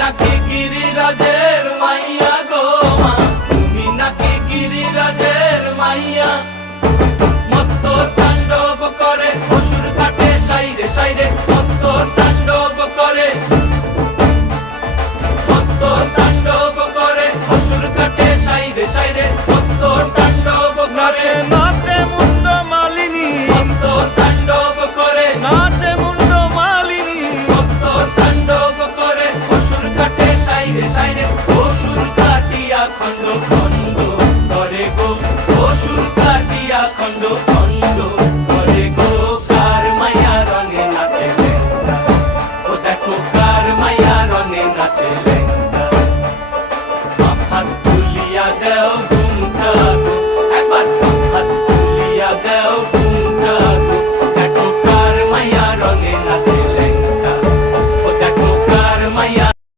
নাকি গিরিরাজের মাইয়া গো মা, তুমি নাকি গিরিরাজের মাইয়া। মত্ত তাণ্ডব করে অসুর কাটে সাইরে সাইরে।